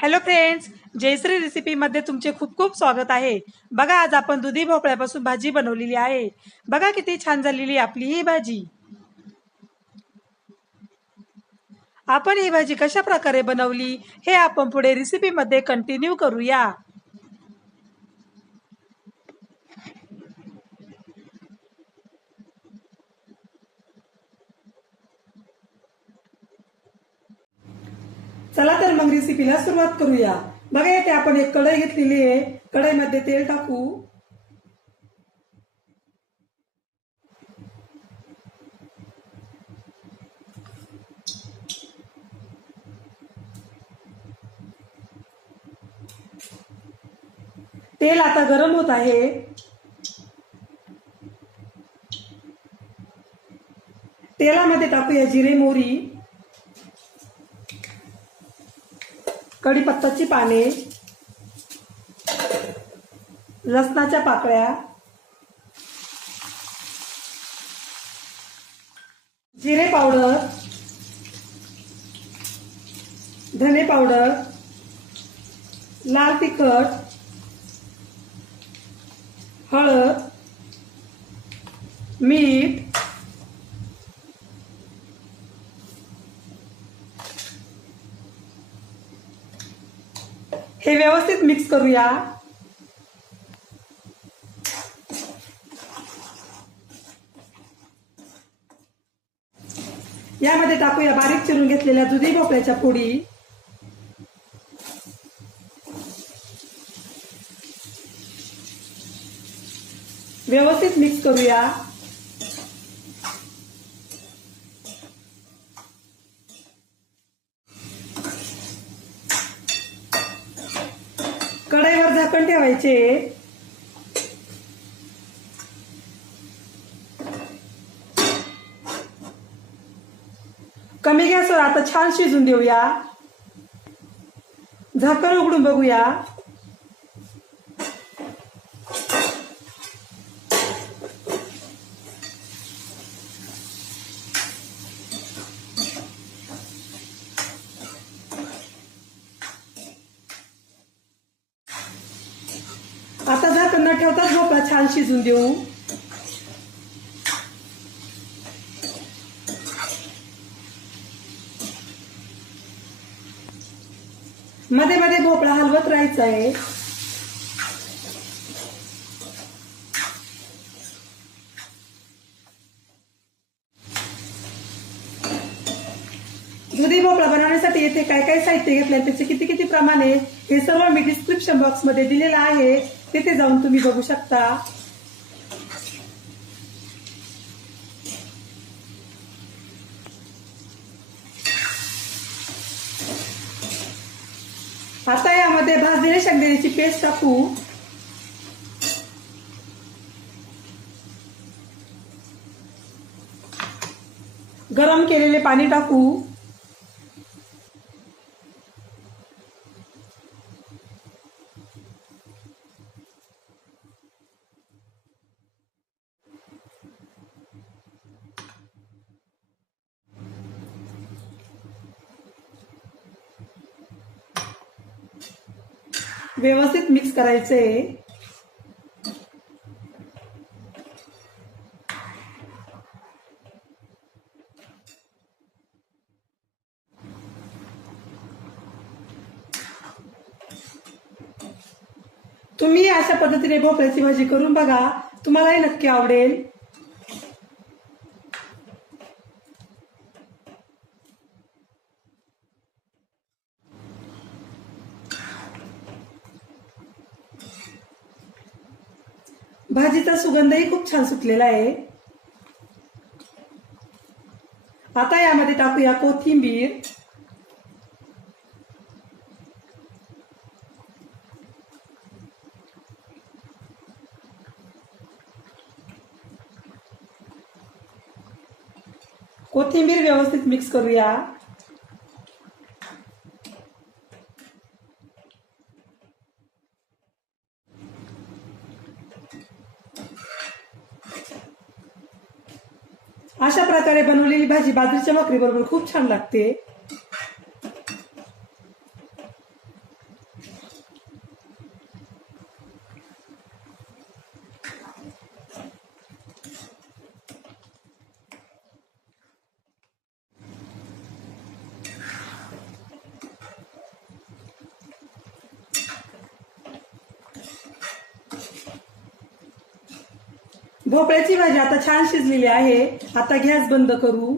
Hello friends, Jayashree रेसिपीमध्ये तुमचे खूप खूप स्वागत आहे। बघा, आज आपण दुधी भोपळ्यापासून भाजी बनवलेली आहे। बघा किती छान झालेली आपली ही भाजी। आपण ही भाजी कशा प्रकारे बनवली हे आपण पुढे रेसिपीमध्ये कंटिन्यू करूया। चला तर मग रेसिपीला सुरुवात करूया। बघा, इथे आपण एक कढई घेतलेली आहे। कढईमध्ये तेल टाकू। तेल आता गरम होत आहे। तेलामध्ये टाकूया जिरे, मोहरी, कढीपत्त्याची पाने, लसणाच्या पाकळ्या, जिरे पावडर, धने पावडर, लाल तिखट, हळद, मीठ, हे व्यवस्थित मिक्स करूया। यामध्ये टाकूया बारीक चिरून घेतलेल्या दुधी भोपळ्याच्या फोडी, व्यवस्थित मिक्स करूया। कढईवर झाकण ठेवायचे। कमी गॅसवर आता छान शिजून देऊया। झाकण उघडून बघूया। आता झाकण न ठेवताच भोपळा छान शिजून देऊ। मध्ये मध्ये भोपळा हलवत राहायचा आहे। दुधी भोपळा बनवण्यासाठी येथे काय काय साहित्य घेतले, त्याचे किती किती प्रमाण आहे हे सर्व मी डिस्क्रिप्शन बॉक्स मध्ये दिलेलं आहे, तिथे जाऊन तुम्ही बघू शकता। आता यामध्ये भाजलेल्या शेंगदाण्याची पेस्ट टाकू। गरम केलेले पाणी टाकू। व्यवस्थित मिक्स करायचे। तुम्ही अशा पद्धतीने भोपळ्याची भाजी करून बघा, तुम्हालाही नक्की आवडेल। भाजीचा सुगंधही खूप छान सुटलेला आहे। आता यामध्ये टाकूया कोथिंबीर, कोथिंबीर व्यवस्थित मिक्स करूया। अशा प्रकारे बनवलेली भाजी बाजरीच्या भाकरी बरोबर खूप छान लागते। भोपळ्याची भाजी आता छान शिजलेली आहे. आता गॅस बंद करू.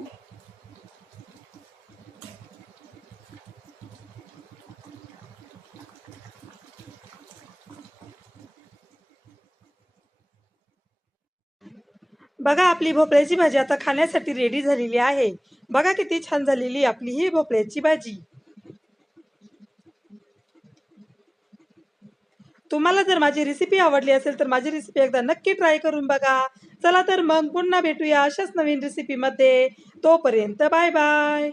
बघा आपली भोपळ्याची भाजी आता खाण्यासाठी रेडी झालेली आहे. बघा किती छान झालेली आपली ही भोपळ्याची भाजी. तुम्हाला जर माझी रेसिपी आवडली असेल तर माझी रेसिपी एकदा नक्की ट्राय करून बघा. चला तर मग पुन्हा भेटूया अशाच नवीन रेसिपीमध्ये. तोपर्यंत बाय बाय.